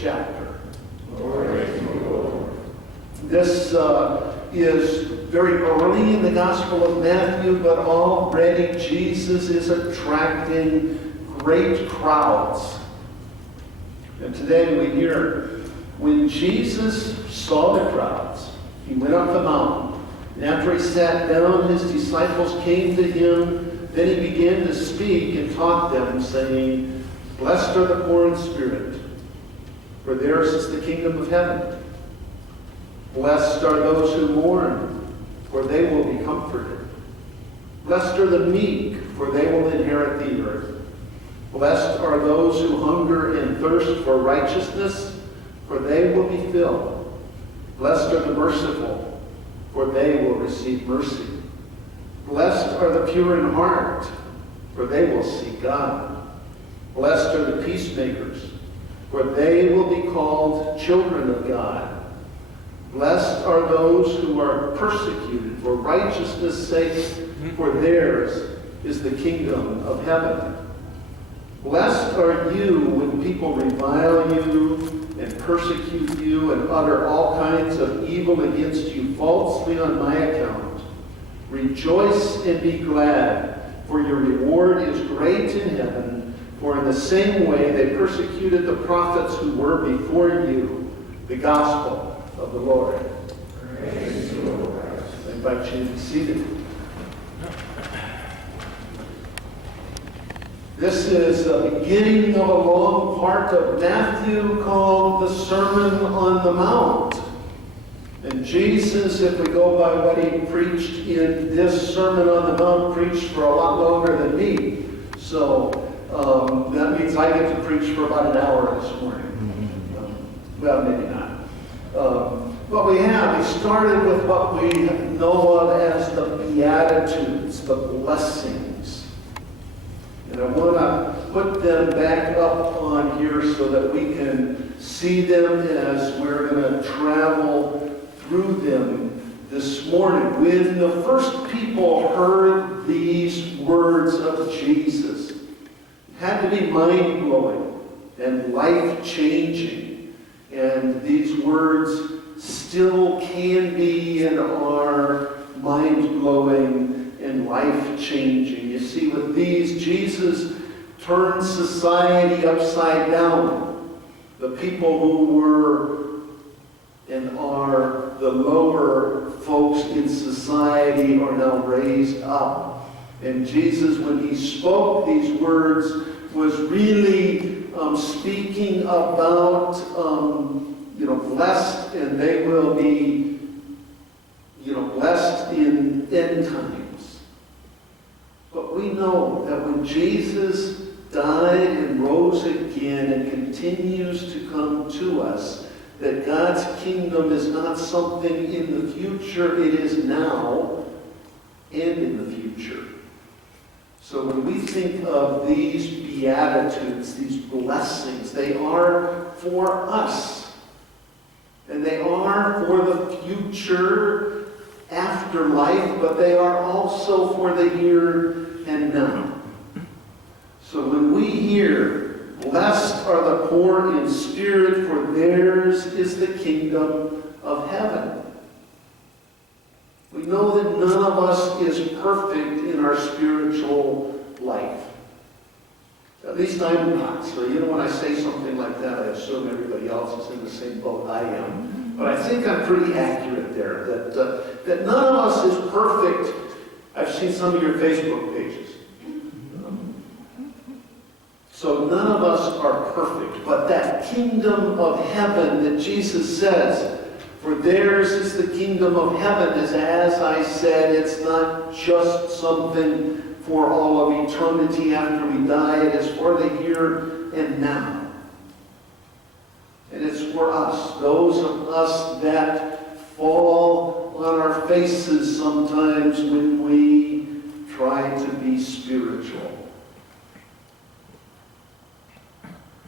chapter. Glory to you, Lord. This is very early in the Gospel of Matthew, but already Jesus is attracting great crowds. And today we hear, when Jesus saw the crowds, he went up the mountain. And after he sat down, his disciples came to him. Then he began to speak and taught them, saying, "Blessed are the poor in spirit, for theirs is the kingdom of heaven. Blessed are those who mourn, for they will be comforted. Blessed are the meek, for they will inherit the earth. Blessed are those who hunger and thirst for righteousness, for they will be filled. Blessed are the merciful, for they will receive mercy. Blessed are the pure in heart, for they will see God. Blessed are the peacemakers, for they will be called children of God. Blessed are those who are persecuted for righteousness' sake, for theirs is the kingdom of heaven. Blessed are you when people revile you and persecute you and utter all kinds of evil against you falsely on my account. Rejoice and be glad, for your reward is great in heaven, for in the same way they persecuted the prophets who were before you." The gospel of the Lord. Praise the Lord. I invite you to be seated. This is the beginning of a long part of Matthew called the Sermon on the Mount. And Jesus, if we go by what he preached in this Sermon on the Mount, preached for a lot longer than me. So that means I get to preach for about an hour this morning. Well, maybe not. What we have, he started with what we know of as the Beatitudes, the blessings. And I want to put them back up on here so that we can see them as we're going to travel through them this morning. When the first people heard these words of Jesus, it had to be mind-blowing and life-changing. And these words still can be and are mind-blowing and life-changing. You see, with these, Jesus turned society upside down. The people who were and are the lower folks in society are now raised up. And Jesus, when he spoke these words, was really speaking about blessed, and they will be blessed in end times. But we know that when Jesus died and rose again and continues to come to us, that God's kingdom is not something in the future, it is now and in the future. So when we think of these Beatitudes, these blessings, they are for us. And they are for the future afterlife, but they are also for the here and now. So when we hear, "Blessed are the poor in spirit, for theirs is the kingdom of heaven," we know that none of us is perfect in our spiritual life. At least I'm not. So, when I say something like that, I assume everybody else is in the same boat I am. But I think I'm pretty accurate there, that none of us is perfect. I've seen some of your Facebook pages. So none of us are perfect. But that kingdom of heaven that Jesus says, "For theirs is the kingdom of heaven," is, as I said, it's not just something for all of eternity after we die. It is for the here and now. And it's for us, those of us that fall on our faces sometimes when we try to be spiritual.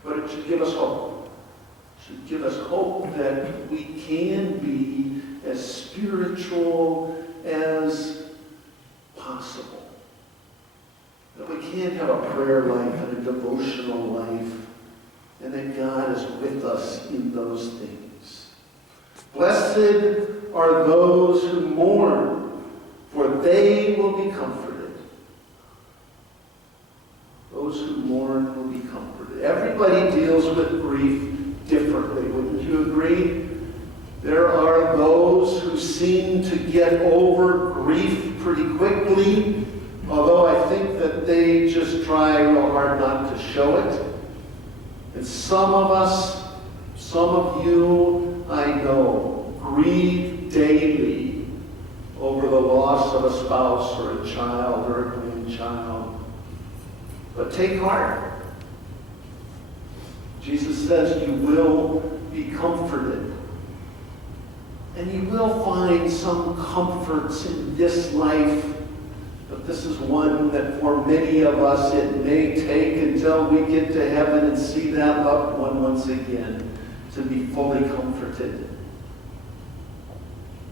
But it should give us hope. It should give us hope that we can be as spiritual as possible. That we can have a prayer life and a devotional life and that God is with us in those things. Blessed are those who mourn, for they will be comforted. Those who mourn will be comforted. Everybody deals with grief differently. Wouldn't you agree? There are those who seem to get over grief pretty quickly, although I think that they just try real hard not to show it. And some of us, some of you, I know, grieve daily over the loss of a spouse or a child or a grandchild. But take heart. Jesus says you will be comforted. And you will find some comforts in this life, but this is one that for many of us it may take until we get to heaven and see that loved one once again to be fully comforted.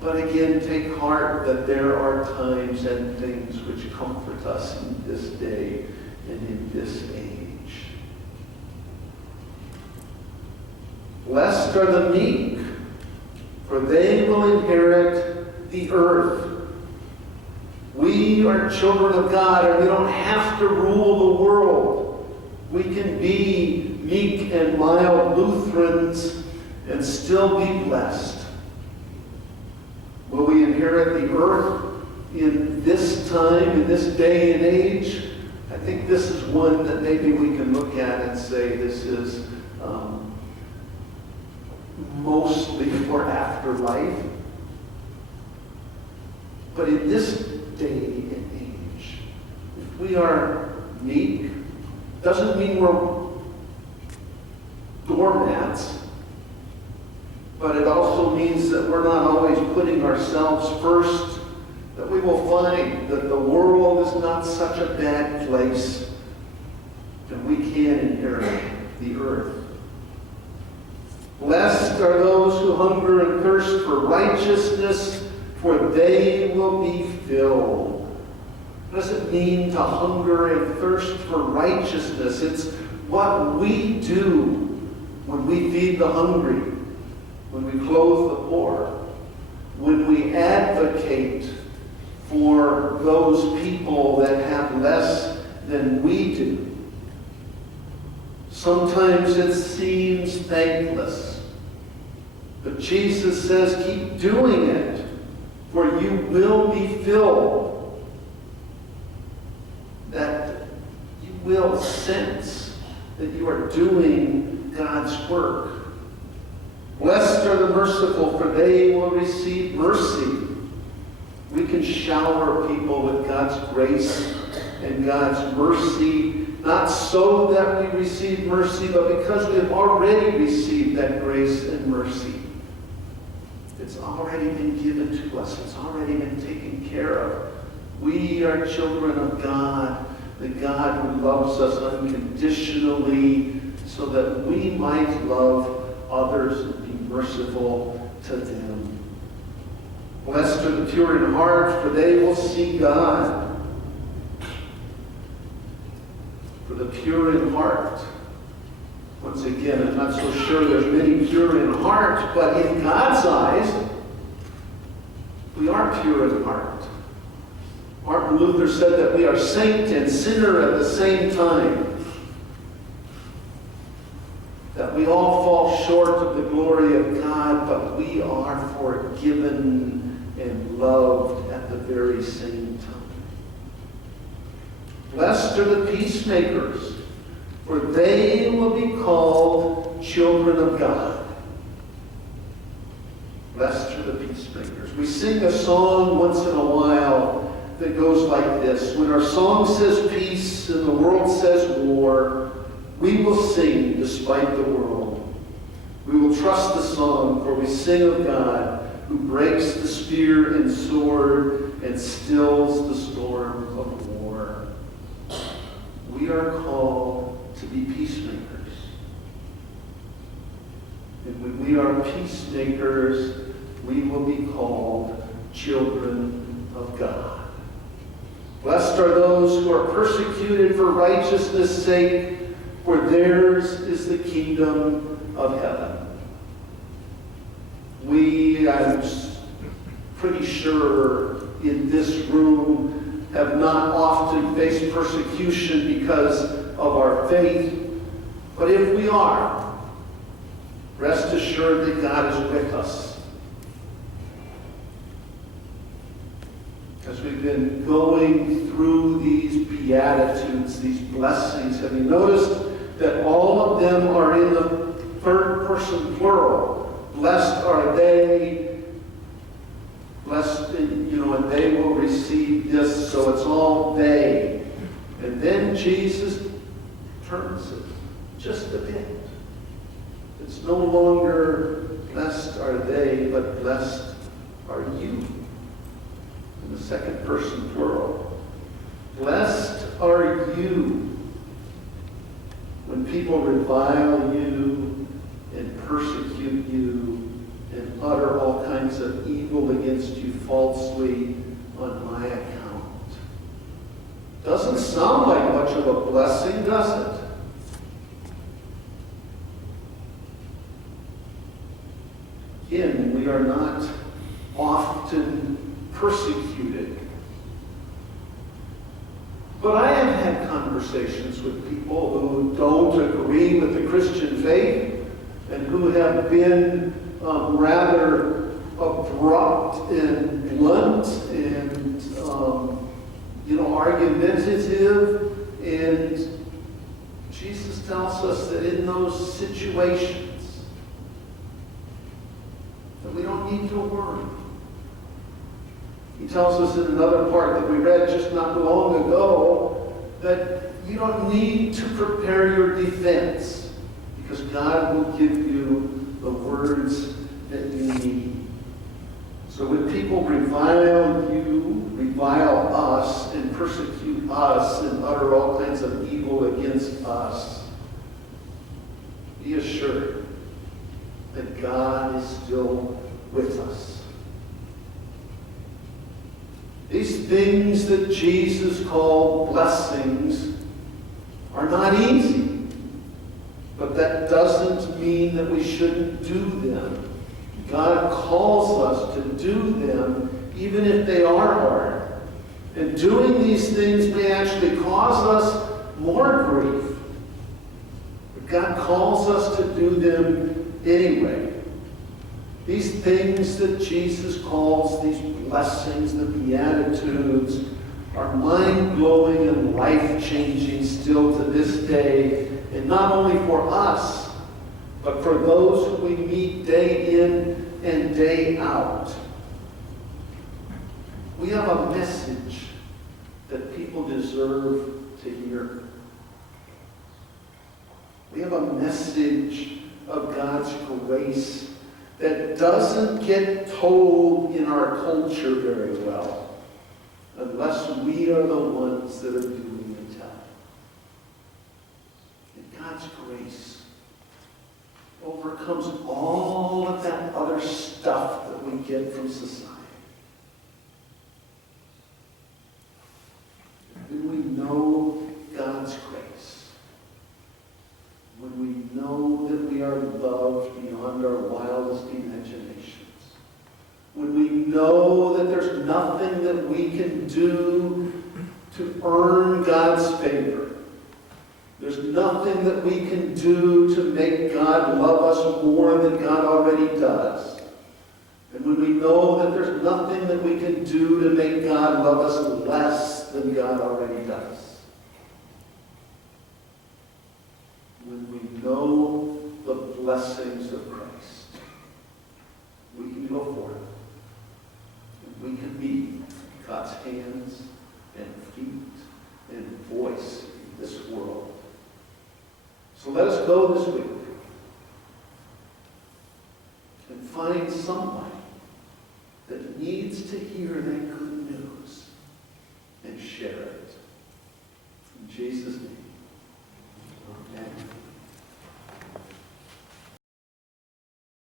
But again, take heart that there are times and things which comfort us in this day and in this age. Blessed are the meek, for they will inherit the earth. We are children of God, and we don't have to rule the world. We can be meek and mild Lutherans and still be blessed. Will we inherit the earth in this time, in this day and age? I think this is one that maybe we can look at and say this is mostly for afterlife. But in this day and age, if we are meek, doesn't mean we're doormats, but it also means that we're not always putting ourselves first, that we will find that the world is not such a bad place, and we can inherit the earth. Blessed are those who hunger and thirst for righteousness, for they will be filled. What does it mean to hunger and thirst for righteousness? It's what we do when we feed the hungry, when we clothe the poor, when we advocate for those people that have less than we do. Sometimes it seems thankless. But Jesus says, keep doing it, for you will be filled. That you will sense that you are doing God's work. Blessed are the merciful, for they will receive mercy. We can shower people with God's grace and God's mercy, not so that we receive mercy, but because we have already received that grace and mercy. It's already been given to us. It's already been taken care of. We are children of God, the God who loves us unconditionally, so that we might love others and be merciful to them. Blessed are the pure in heart, for they will see God. For the pure in heart. Once again, I'm not so sure there's many pure in heart, but in God's eyes, we are pure in heart. Martin Luther said that we are saint and sinner at the same time. That we all fall short of the glory of God, but we are forgiven and loved at the very same time. Blessed are the peacemakers, for they will be called children of God. Blessed are the peacemakers. We sing a song once in a while that goes like this. When our song says peace and the world says war, we will sing despite the world. We will trust the song, for we sing of God who breaks the spear and sword and stills the storm of war. We are called to be peacemakers. And when we are peacemakers, we will be called children of God. Blessed are those who are persecuted for righteousness' sake, for for theirs is the kingdom of heaven. I'm pretty sure in this room have not often faced persecution because of our faith. But if we are, rest assured that God is with us. As we've been going through these Beatitudes, these blessings, have you noticed that all of them are in the third person plural? Blessed are they, blessed, and they will receive this, so it's all they. And then Jesus turns it just a bit. It's no longer blessed are they, but blessed are you. In the second person plural. Blessed are you when people revile you and persecute you and utter all kinds of evil against you falsely on my account. Doesn't sound like much of a blessing, does it? Again, we are not often persecuted. But I have had conversations with people who don't agree with the Christian faith and who have been rather abrupt and blunt and argumentative. And Jesus tells us that in those situations that we don't need to worry. He tells us in another part that we read just not long ago that you don't need to prepare your defense because God will give you the words that you need. So when people revile you, revile us, and persecute us, and utter all kinds of evil against us, be assured that God is still with us. These things that Jesus called blessings are not easy, but that doesn't mean that we shouldn't do them. God calls us to do them even if they are hard. And doing these things may actually cause us more grief. But God calls us to do them anyway. These things that Jesus calls these blessings, the Beatitudes, are mind-blowing and life-changing still to this day. And not only for us, but for those who we meet day in and day out. We have a message that people deserve to hear. We have a message of God's grace that doesn't get told in our culture very well unless we are the ones that are doing the telling. And God's grace overcomes all of that other stuff that we get from society. When we know God's grace, when we know that we are loved beyond our wildest imaginations, when we know that there's nothing that we can do to earn God's favor, there's nothing that we can do to make God love us more than God already does. And when we know that there's nothing that we can do to make God love us less than God already does. When we know the blessings of Christ, we can go forth. And we can be God's hands and feet and voice in this world. So let us go this week and find somebody that needs to hear that good